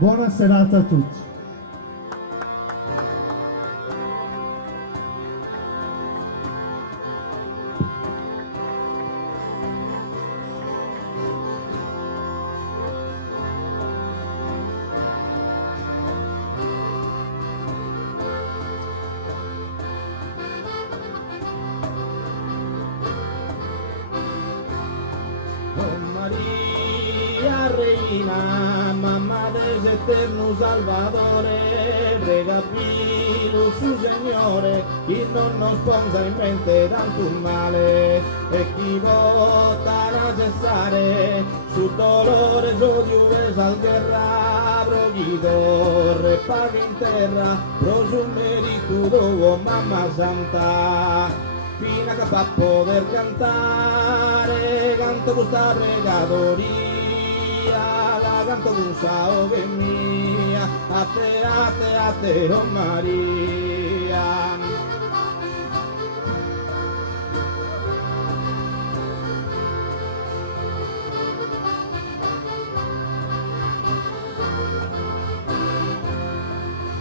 Buona serata a tutti. María Reina, mamá del eterno Salvadore, prega Pilo su Signore, chi non nos ponga in mente tanto male, e chi vota a cessare, su dolore sodio e salguerra, proghidor e paga in terra, prosume cudo mamma santa. Fino a che fa poter cantare, canto questa pregatoria, la canto con sao che mia, a te, oh Maria.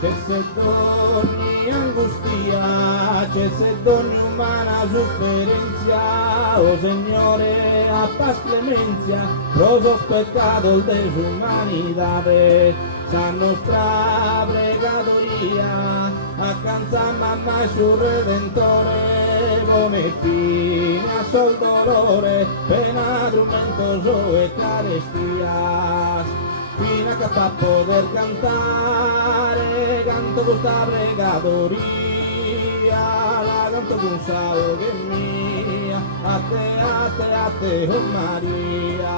C'è se d'ogni angustia, c'è se d'ogni umana sofferenza, oh Signore, a paz clemencia, prosos peccados de su humanidade, sa nostra pregatoria, accanza mamma su Redentore, come fine a sol dolore, pena tormentoso e carestia. Fino a che fa poter cantare, canto questa pregatoria, la canto con sao che mia, a te, oh Maria.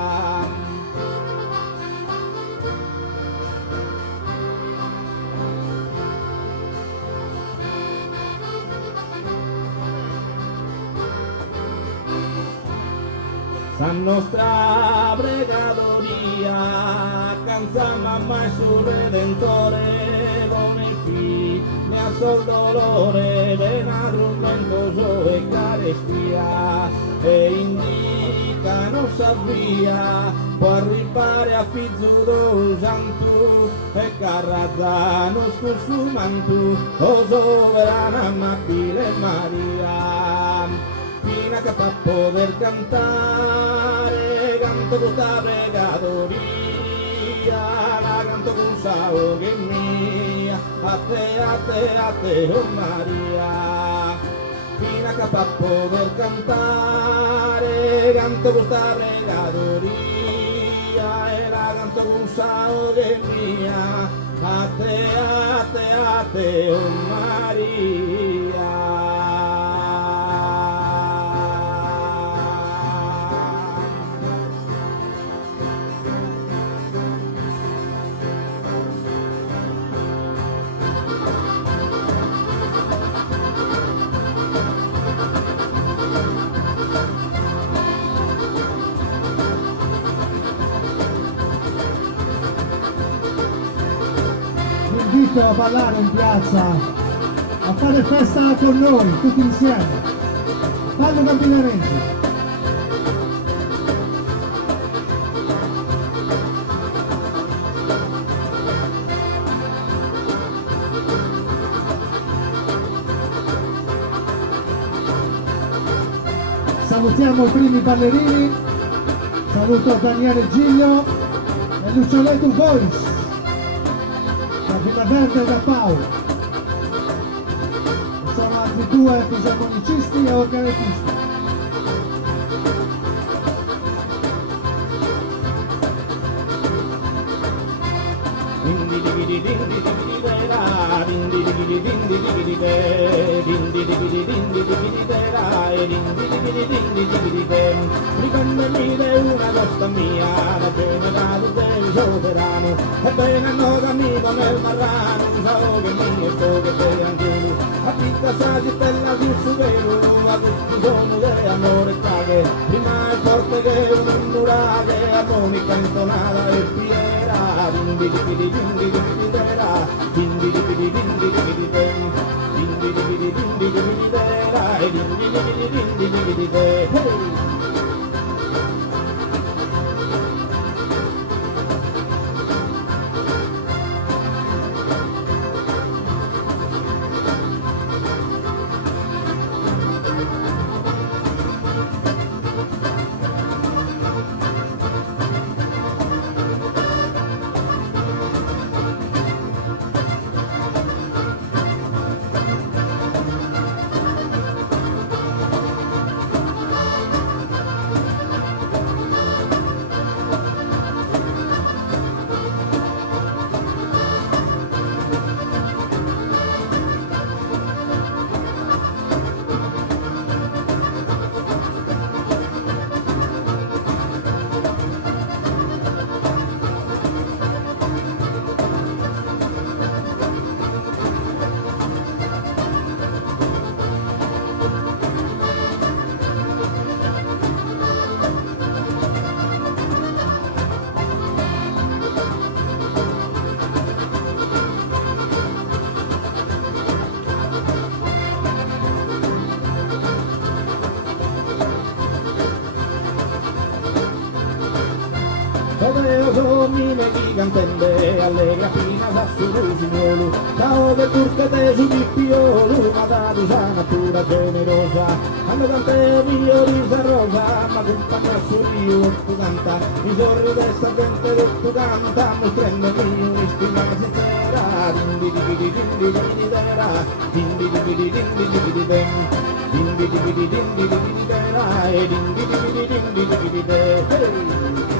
Sa nostra pregatoria, canza mamma su Redentore, con il fine a sol dolore, pena tormentoso e carestia, e indica nostra via, può arrivare a Fizzudo Santu, e carrazza non scusumantu, o soverana amabile Maria. Fino a che fa poter cantare, canto questa pregatoria, la canto con sao che mia, a te, oh Maria. Fino a che fa poter cantare, canto questa pregatoria, e la canto con sao che mia, a te, oh Maria. Vi invito a ballare in piazza, a fare festa con noi, tutti insieme. Ballo Gambinerense. Salutiamo i primi ballerini, saluto Daniele Giglio e Luccioletto Voice, da Villa Verde e da Paolo. Sono altri due fisarmonicisti e organetisti. Ricordami di una costa mia, la pena del sovrano, e bene no amico nel marrano, so che mi è sto che sei anche lui, a picca sa stella sul suvero, a questo sono di amore e taghe, prima è forte che un'uraghe, armonica intonata e fiera, dindi Mateo Somine gigantende, allegra fina sassuru signolu, ciao del turcate su pippiolu, ma da Lusana pura generosa, hanno tante mio risa rosa, ma con passo io tu canta, mi sorride sta gente che tu canta, mostrendomi un'istima sincera, dindi di di dindi di dera, dindi di di dindi di dem, dindi di di dindi di dera, e dindi di dindi di de.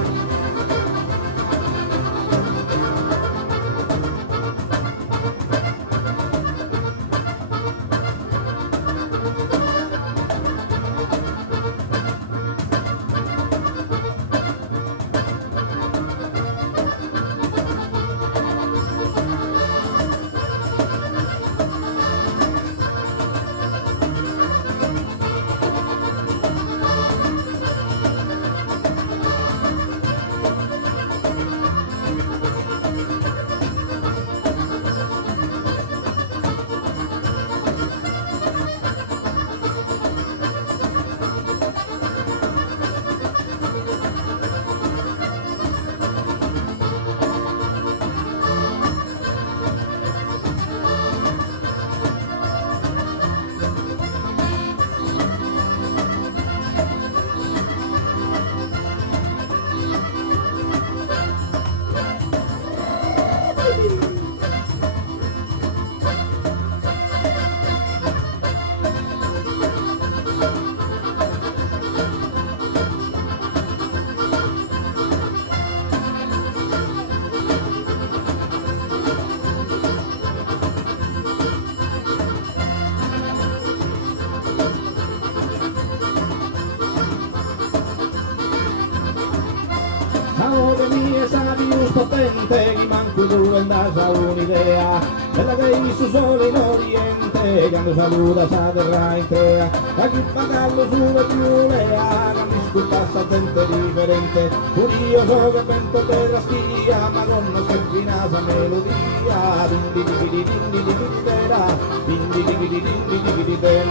Amore mie sapius potente, chi manco tu andasa un'idea, bella che su sole in oriente, quando saluta sa terra intera, da chi pagallo sulle più lea, che mi sculpa sta gente differente, pur io so che vento per la stia, ma con che finasa melodia, dindi di di dindi di dera, dindi di di dindi di dem,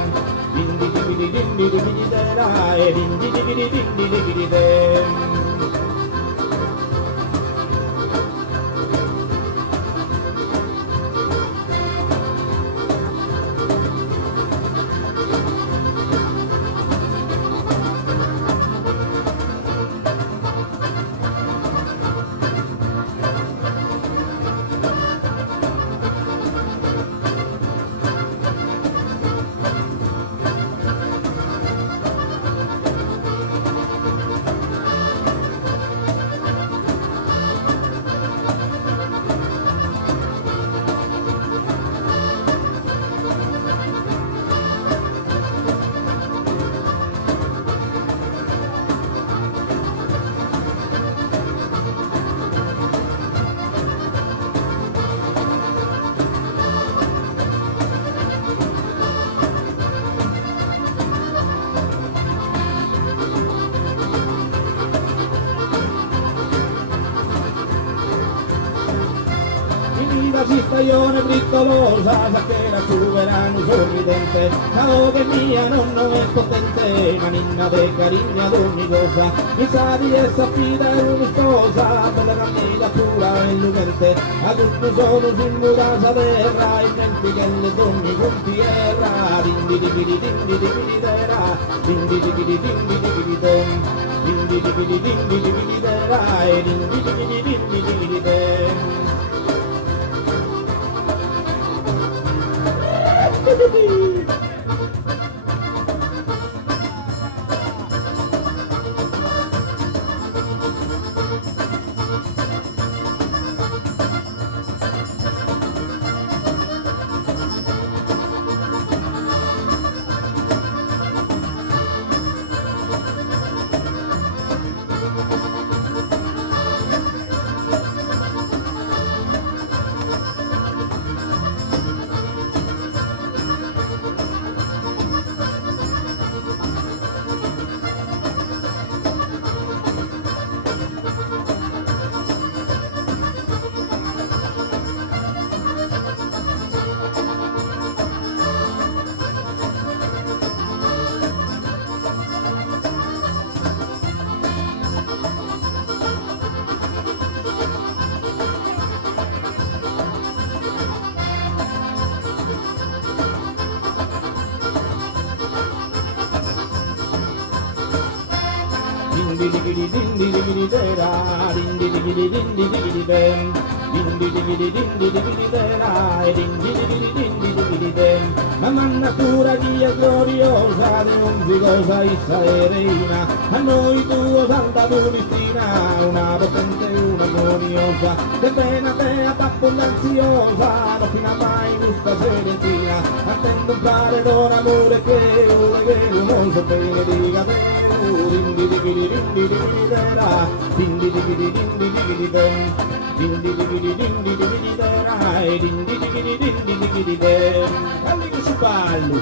dindi di di dindi di dera, e dindi di di dindi di dem. La cittaione briccolosa, sa che la sovrano sorridente, ciao che mia nonno è potente, ma ninna de carigna ad ogni cosa, mi sa di essa fida è unicosa, bella candida pura e lucente, a tutto sono sin mudasa terra, i tempi che le donne con tierra, dindi di di dindi di terra, dindi di di dindi di dem, dindi di di dindi di terra, e dindi di di dindi di dem. digidi dindi digidi dera, dindi digidi dindi digidi dem, dindi digidi dindi digidi dera, dindi digidi dindi digidi dem. Mamma natura guia gloriosa, de un vigosa issa e reina, a noi tuo santa Domitina, una potente e una gloriosa, de pena beata abbondaziosa, no fino a mai gusta sedentina, attendo un fare don amore che non so bene dica te, dindi digidi dindi digidi dera, dindi digidi dindi digidi dem, dindi digidi dindi digidi dera, e dindi digidi dindi digidi dem. Falli che si ballo!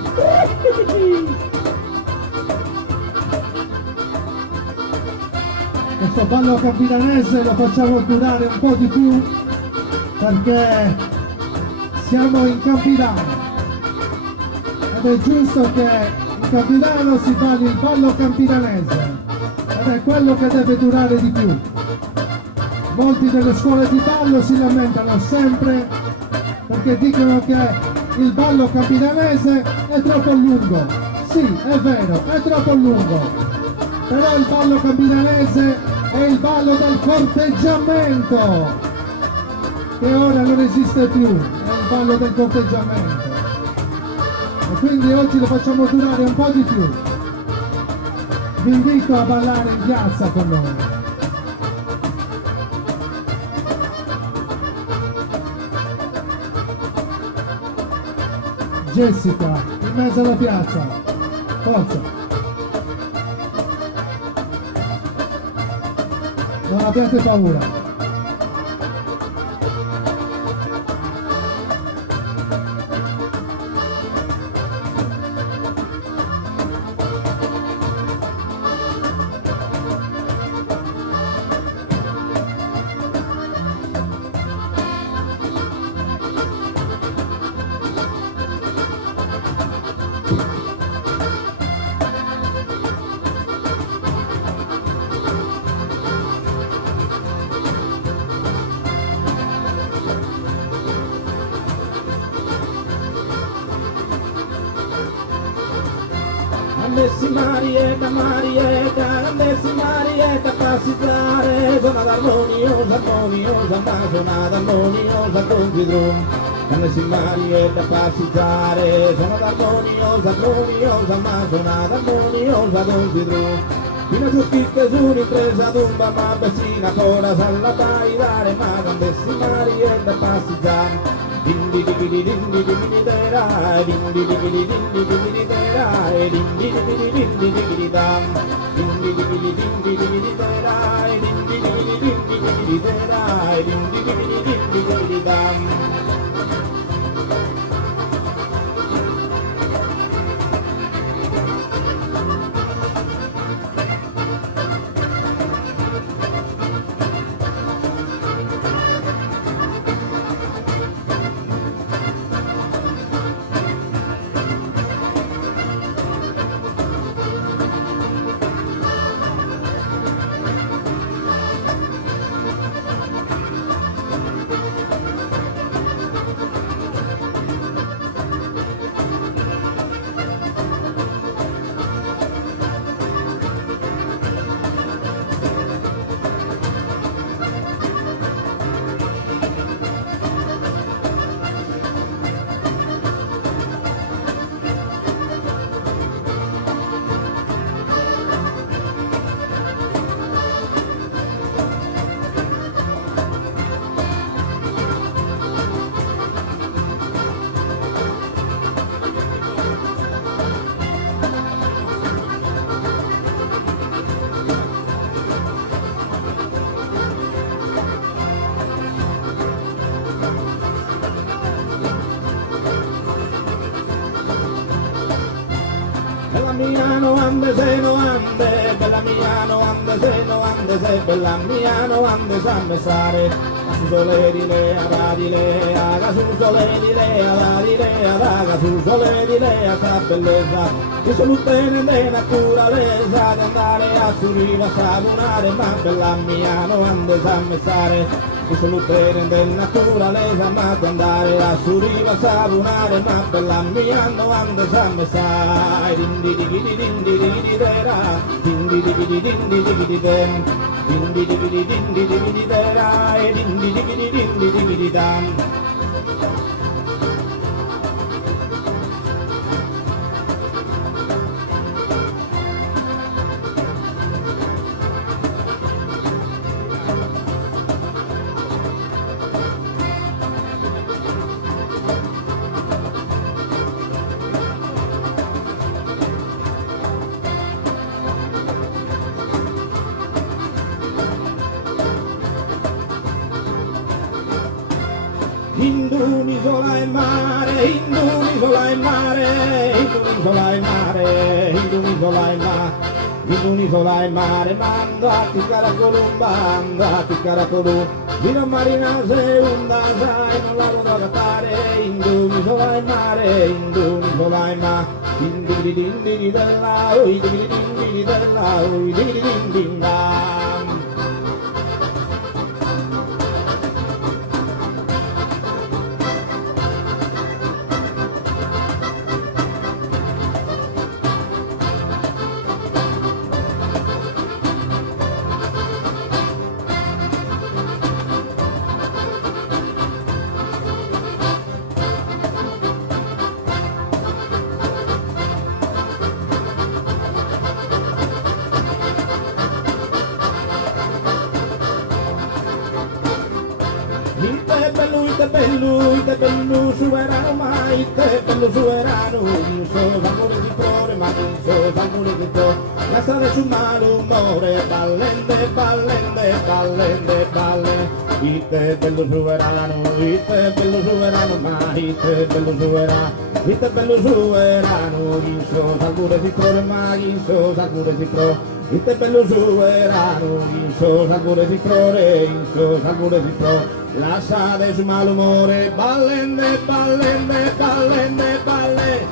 Questo ballo capitanese lo facciamo durare un po' di più perché siamo in Campidano ed è giusto che in Campidano si balli il ballo campidanese ed è quello che deve durare di più. Molti delle scuole di ballo si lamentano sempre perché dicono che il ballo campidanese è troppo lungo. Sì, è vero, è troppo lungo, però il ballo campidanese è il ballo del corteggiamento, che ora non esiste più, è il ballo del corteggiamento. E quindi oggi lo facciamo durare un po' di più. Vi invito a ballare in piazza con noi. Jessica, in mezzo alla piazza, forza! Non abbiate paura. Andessi Marietta, passeggiare, suonata armoniosa, ma suonata armoniosa con drum. Andessi Marietta, passeggiare, suonata armoniosa, ma suonata armoniosa con drum. Fino su chicche su un'impresa d'umba, ma vecina, ora salla bailare, ma andessi Marietta, passeggiare. Dindi digidi dindi digidi dera, dindi digidi dindi digidi dera, dindi digidi dindi digidi dam, dindi digidi dindi digidi dera, dindi digidi dindi digidi dera, dindi digidi dindi digidi dam. Milano ande se no ande, bella Milano ande se no ande se, bella Milano ande sa messare, su sole di lea, va di lea, su sole di lea, va di lea, su sole di lea, sta bellezza, che salute ne naturalezza, di andare a su riva a sabonare, ma bella Milano ande sa messare, mi salutare del naturaleza ma andare a su riva a savunare ma per la mia novanda samme sai dindi digidi dindi digidi dera dindi digidi dindi digidi den dindi digidi dindi digidi dera e dindi digidi dindi digidi dan. In un'isola e mare, in un'isola e mare, in un'isola e mare, in un'isola e mare, in un'isola e mare, mandati caracolumba, mandati caracolù, vino marina se unda sai non la voglio gattare, in un'isola e mare, in un'isola e mare, in di di della, oi di della, oi di da. Te bello suverano mai, te bello suverano, io so amore di cuore, ma io so amore di cuore, la strada sul malumore, ballende, ballende, ballende, ballende, te bello suverano, te bello suverano, mai, te bello suverano, te bello suverano, io so amore di cuore, ma io so amore di cuore. Te bello suverano, in so sapore di flore, in so sapore di flore, lasciate su malumore, ballende, ballende, ballende, balle,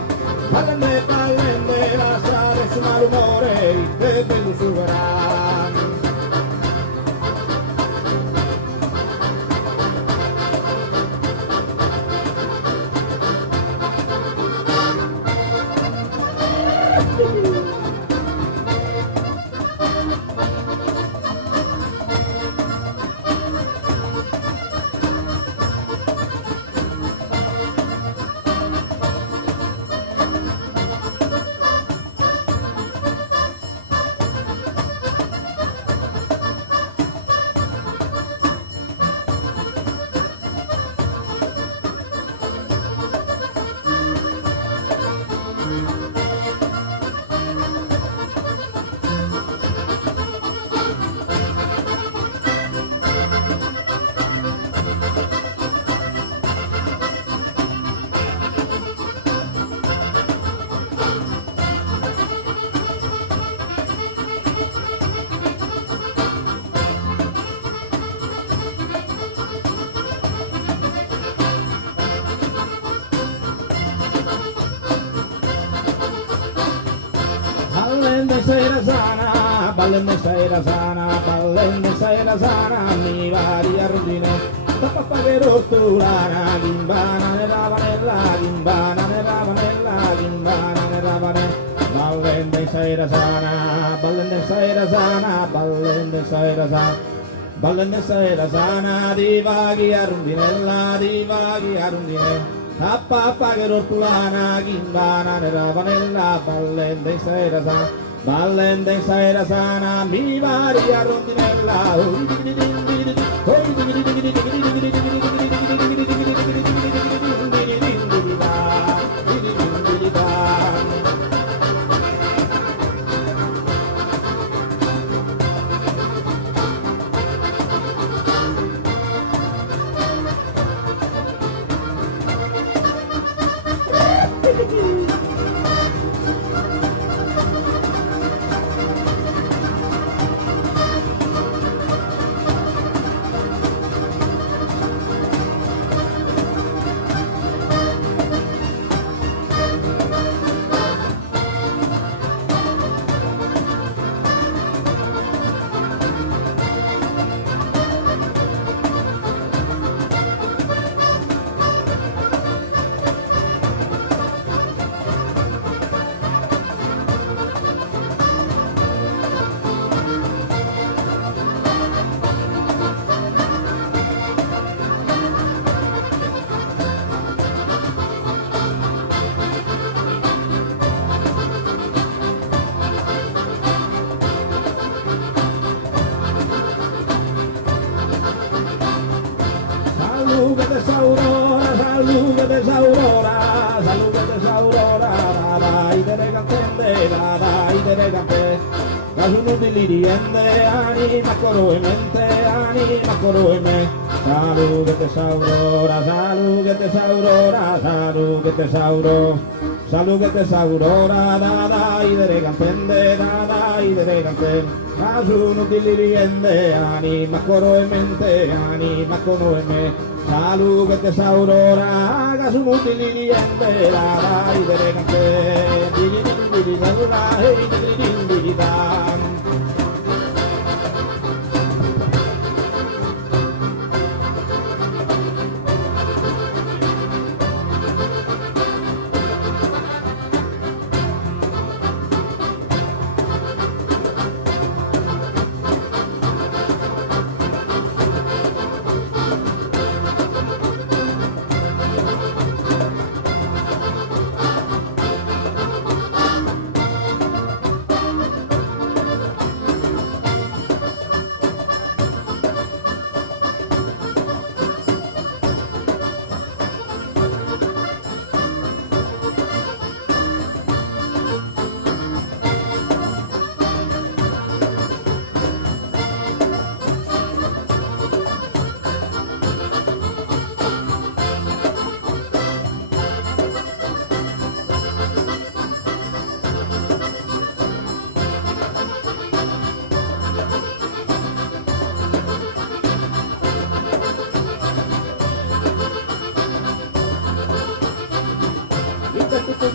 ballende, ballende, lasciate su malumore, te bello suverano. Ballende sera sana, ballende sera sana, ballende sera sana, mi varia rondine, tappa fare rotolana, gimbana nella vanella, gimbana nella vanella, gimbana nella vanella, ballende sera sana, ballende sera sana, ballende sera sana, ballende sera sana, divaghi a rondinella, divaghi a rondine. Tappa fare rotolana, gimbana nella vanella, ballende sera sana, ballende sera sana, mi varia rondinella. riende, anima coro e mente, anima coro e me. Salud que te saurora, salud que te saurora, salud que te sauro. Salud que te saurora, da y de regantende, da y de regantende. Casuno ti riende, anima coro e mente, anima coro e me. Salud que te saurora, casuno ti riende, da y de regantende. Diri diri diri saura, diri diri diri dan.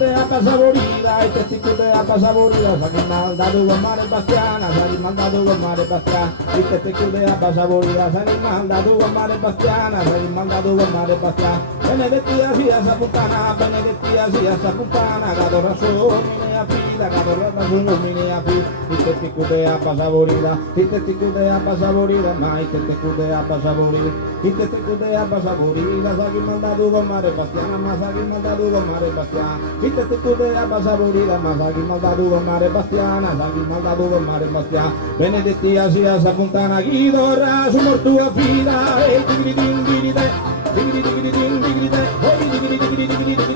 Te apa saborida, y te apa saborida, salí mandado con Mare Bastiana, salí mandado con Mare Bastiana, y te apa saborida, salí mandado con Mare Bastiana, salí mandado con Mare Bastiana. Benedettia sia Sapuntana, benedettia sia Sapuntana, gado razón, mine a fila, gado razón, mine a fila, y te apa saborida, y te apa saborida, ma y te apa saborida, y te apa saborida, salí mandado con Mare Bastiana, ma salí mandado con Mare Bastiana. Te apa saborida, ma salí mandado con Mare Bastiana, salí mandado con Mare Bastiana. Benedettia sia Sapuntana, Guido Raso mortua fila, e tigridin diride, tigridin diride, oi tigridin diride.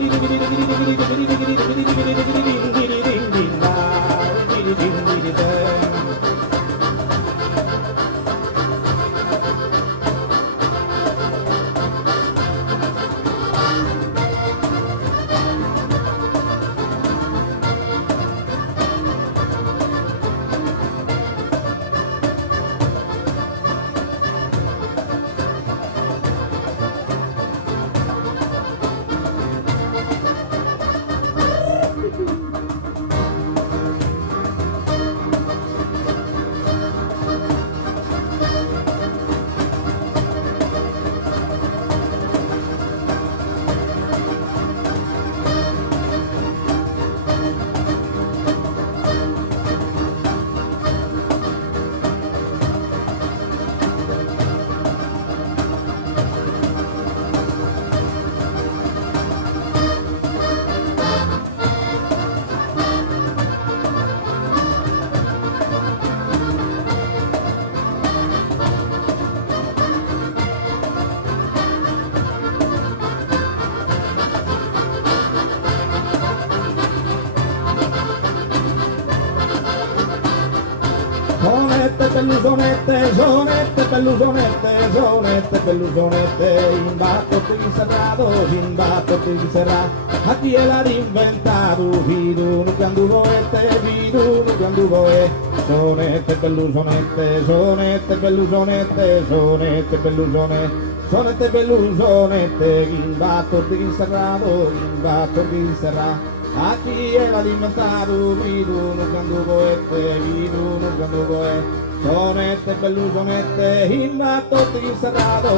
Sonette, sonette, bellusonette, sonette, bellusonette, in battotti serrato, in battotti serrato, a chi è l'ha inventato, fidu, non canduvoette, fidu, non canduvoe, sonette, bellusonette, sonette, bellusonette, sonette, bellusonette, sonette, bellusonette, in battotti serrato, in battotti serrato. A chi era diventato, vidu non canduvoette, vidu non canduvoette. Sonette, bellusonette, in battotti serrato,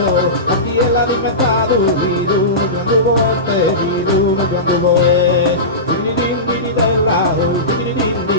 a chi è diventato, vidu non canduvoette, vidu non canduvoette. Digidin, digidin, digidin,